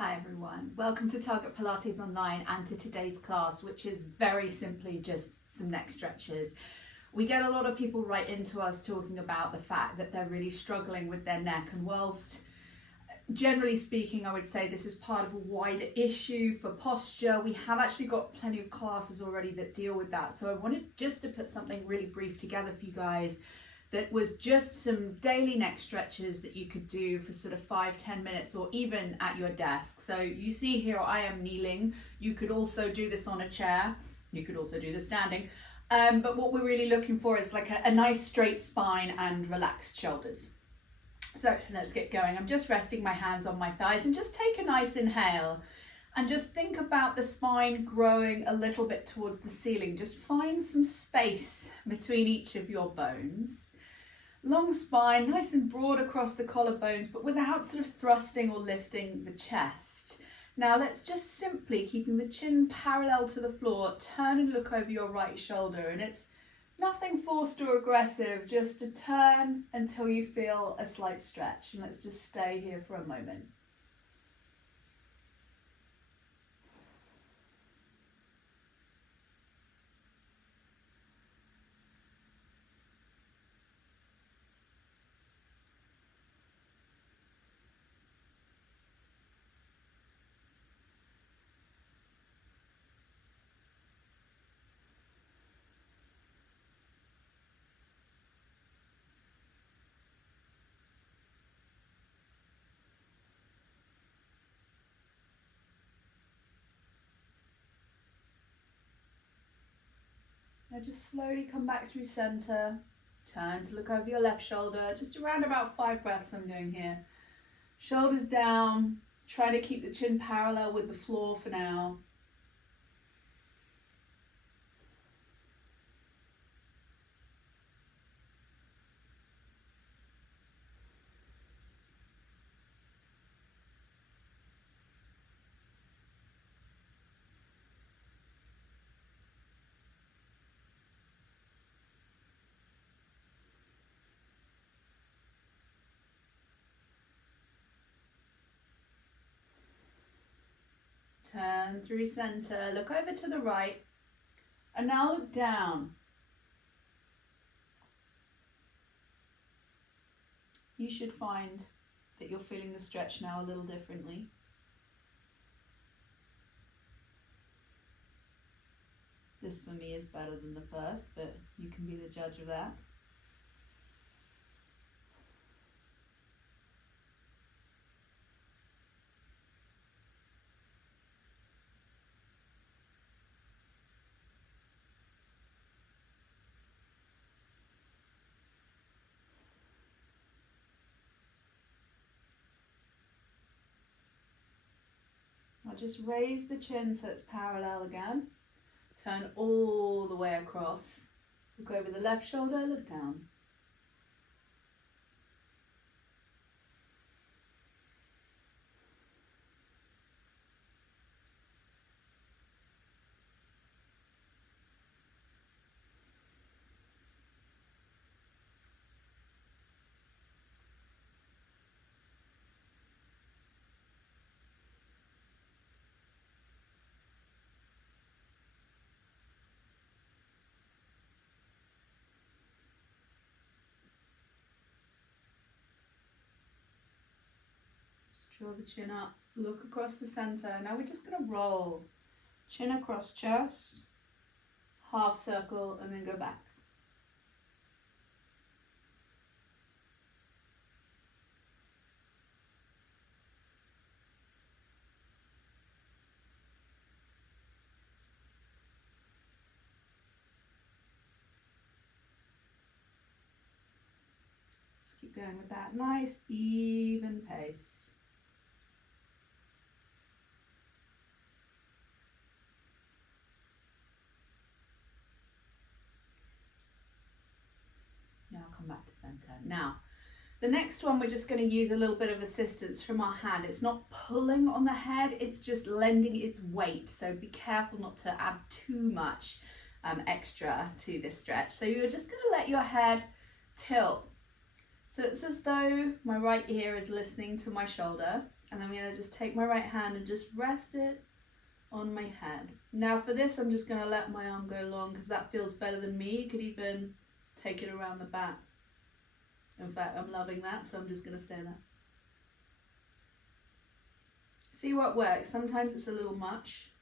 Hi everyone, welcome to Target Pilates Online and to today's class, which is very simply just some neck stretches. We get a lot of people write into us talking about the fact that they're really struggling with their neck, and whilst generally speaking I would say this is part of a wider issue for posture, we have actually got plenty of classes already that deal with that. So I wanted just to put something really brief together for you guys that was just some daily neck stretches that you could do for sort of 5-10 minutes or even at your desk. So you see here I am kneeling. You could also do this on a chair. You could also do this standing. But what we're really looking for is like a nice straight spine and relaxed shoulders. So let's get going. I'm just resting my hands on my thighs and just take a nice inhale and just think about the spine growing a little bit towards the ceiling. Just find some space between each of your bones. Long spine, nice and broad across the collarbones, but without sort of thrusting or lifting the chest. Now let's just simply, keeping the chin parallel to the floor, turn and look over your right shoulder. And it's nothing forced or aggressive, just to turn until you feel a slight stretch. And let's just stay here for a moment. Now just slowly come back through center, turn to look over your left shoulder, just around about 5 breaths I'm doing here. Shoulders down, try to keep the chin parallel with the floor for now. Turn through center, look over to the right, and now look down. You should find that you're feeling the stretch now a little differently. This for me is better than the first, but you can be the judge of that. Now just raise the chin so it's parallel again. Turn all the way across. Look over the left shoulder, look down. Draw the chin up, look across the center. Now we're just going to roll. Chin across chest, half circle, and then go back. Just keep going with that nice, even pace. Now come back to center. Now, the next one, we're just going to use a little bit of assistance from our hand. It's not pulling on the head, it's just lending its weight. So be careful not to add too much extra to this stretch. So you're just going to let your head tilt. So it's as though my right ear is listening to my shoulder. And then I'm going to just take my right hand and just rest it on my head. Now for this, I'm just going to let my arm go long because that feels better than me. You could even take it around the back. In fact, I'm loving that, so I'm just going to stay there. See what works. Sometimes it's a little much.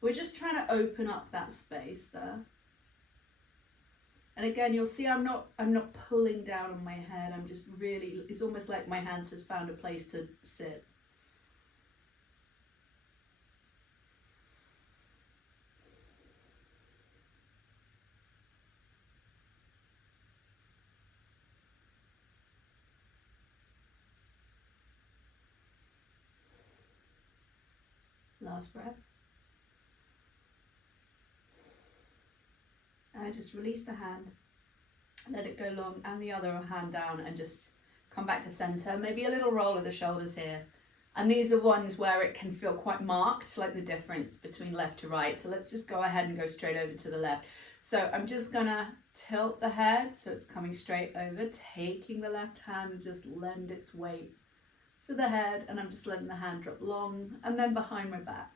We're just trying to open up that space there. And again, you'll see I'm not pulling down on my head. I'm just really, it's almost like my hands just found a place to sit. Last breath. And just release the hand, let it go long, and the other hand down, and just come back to center. Maybe a little roll of the shoulders here. And these are ones where it can feel quite marked, like the difference between left to right. So let's just go ahead and go straight over to the left. So I'm just gonna tilt the head so it's coming straight over, taking the left hand and just lend its weight to the head, and I'm just letting the hand drop long and then behind my back.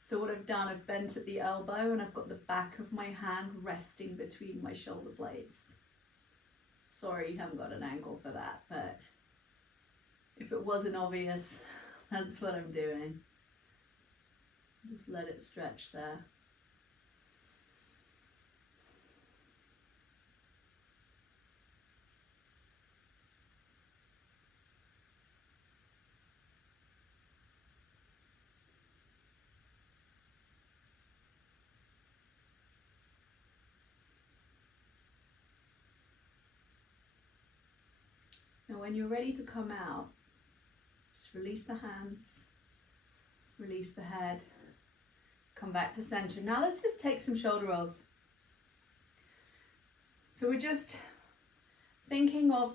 So what I've done, I've bent at the elbow and I've got the back of my hand resting between my shoulder blades. Sorry, you haven't got an angle for that, but if it wasn't obvious, that's what I'm doing. Just let it stretch there. Now when you're ready to come out, just release the hands, release the head, come back to center. Now let's just take some shoulder rolls. So we're just thinking of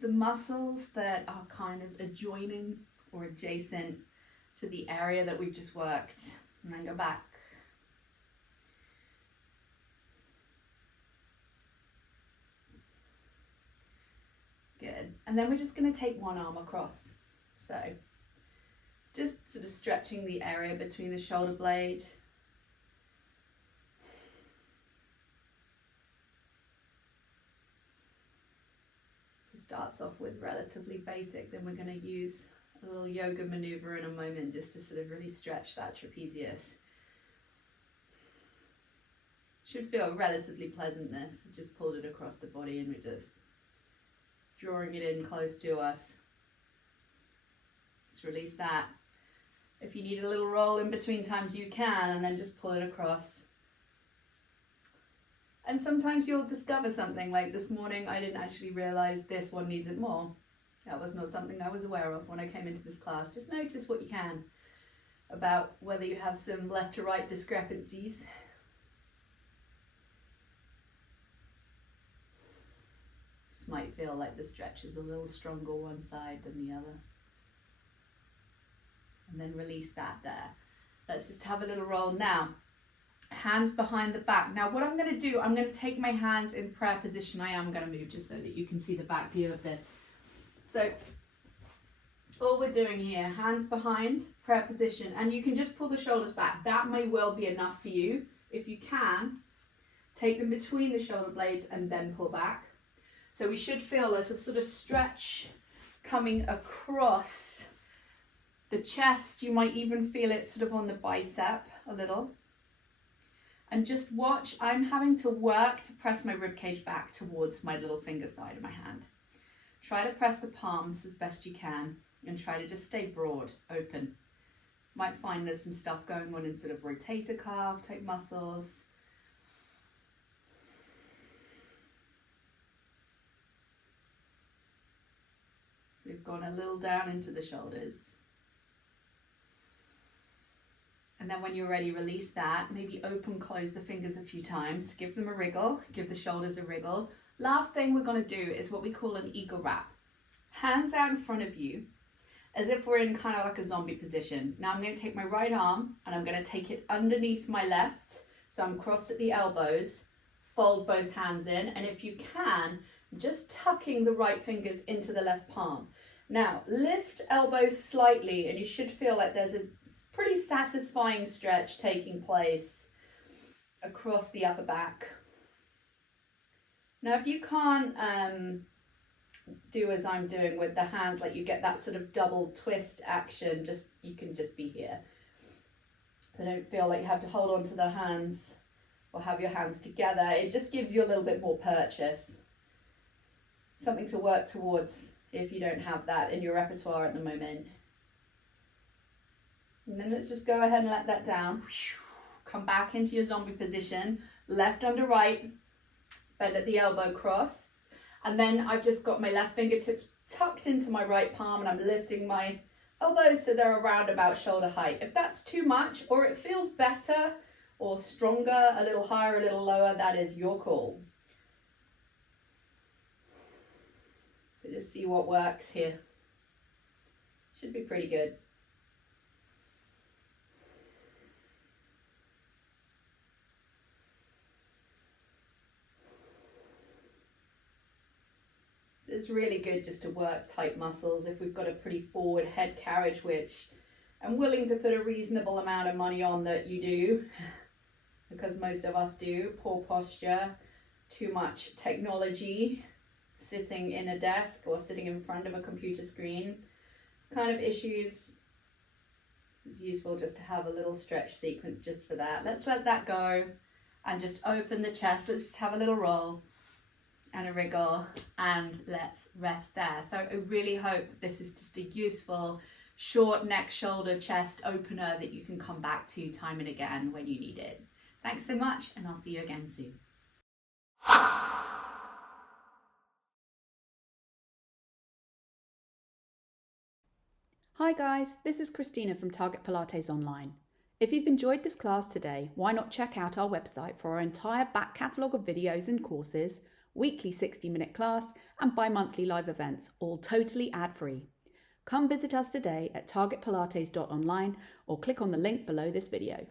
the muscles that are kind of adjoining or adjacent to the area that we've just worked, and then go back. Good. And then we're just going to take one arm across. So it's just sort of stretching the area between the shoulder blade. So it starts off with relatively basic, then we're going to use a little yoga maneuver in a moment just to sort of really stretch that trapezius. Should feel relatively pleasant this. Just pulled it across the body and we're just drawing it in close to us. Just release that. If you need a little roll in between times, you can, and then just pull it across. And sometimes you'll discover something, like this morning I didn't actually realize this one needs it more. That was not something I was aware of when I came into this class. Just notice what you can about whether you have some left to right discrepancies. This might feel like the stretch is a little stronger one side than the other. And then release that there. Let's just have a little roll now. Hands behind the back. Now what I'm going to do, I'm going to take my hands in prayer position. I am going to move just so that you can see the back view of this. So all we're doing here, hands behind, prayer position, and you can just pull the shoulders back. That may well be enough for you. If you can, take them between the shoulder blades and then pull back. So we should feel there's a sort of stretch coming across the chest. You might even feel it sort of on the bicep a little. And just watch, I'm having to work to press my ribcage back towards my little finger side of my hand. Try to press the palms as best you can and try to just stay broad, open. Might find there's some stuff going on in sort of rotator cuff type muscles. So we've gone a little down into the shoulders. And then when you're ready, release that. Maybe open, close the fingers a few times. Give them a wriggle, give the shoulders a wriggle. Last thing we're going to do is what we call an eagle wrap. Hands out in front of you, as if we're in kind of like a zombie position. Now I'm going to take my right arm and I'm going to take it underneath my left. So I'm crossed at the elbows, fold both hands in. And if you can, just tucking the right fingers into the left palm. Now, lift elbows slightly and you should feel like there's a pretty satisfying stretch taking place across the upper back. Now, if you can't do as I'm doing with the hands, like you get that sort of double twist action, you can just be here. So don't feel like you have to hold on to the hands or have your hands together. It just gives you a little bit more purchase. Something to work towards if you don't have that in your repertoire at the moment. And then let's just go ahead and let that down. Come back into your zombie position, left under right, bend at the elbow, cross. And then I've just got my left fingertips tucked into my right palm and I'm lifting my elbows so they're around about shoulder height. If that's too much or it feels better or stronger, a little higher, a little lower, that is your call. So just see what works here. Should be pretty good. It's really good just to work tight muscles if we've got a pretty forward head carriage, which I'm willing to put a reasonable amount of money on that you do, because most of us do. Poor posture, too much technology, sitting in a desk or sitting in front of a computer screen. It's kind of issues. It's useful just to have a little stretch sequence just for that. Let's let that go and just open the chest. Let's just have a little roll and a wriggle and let's rest there. So I really hope this is just a useful short neck, shoulder, chest opener that you can come back to time and again when you need it. Thanks so much and I'll see you again soon. Hi guys, this is Christina from Target Pilates Online. If you've enjoyed this class today, why not check out our website for our entire back catalogue of videos and courses, weekly 60-minute class and bi-monthly live events, all totally ad-free. Come visit us today at targetpilates.online or click on the link below this video.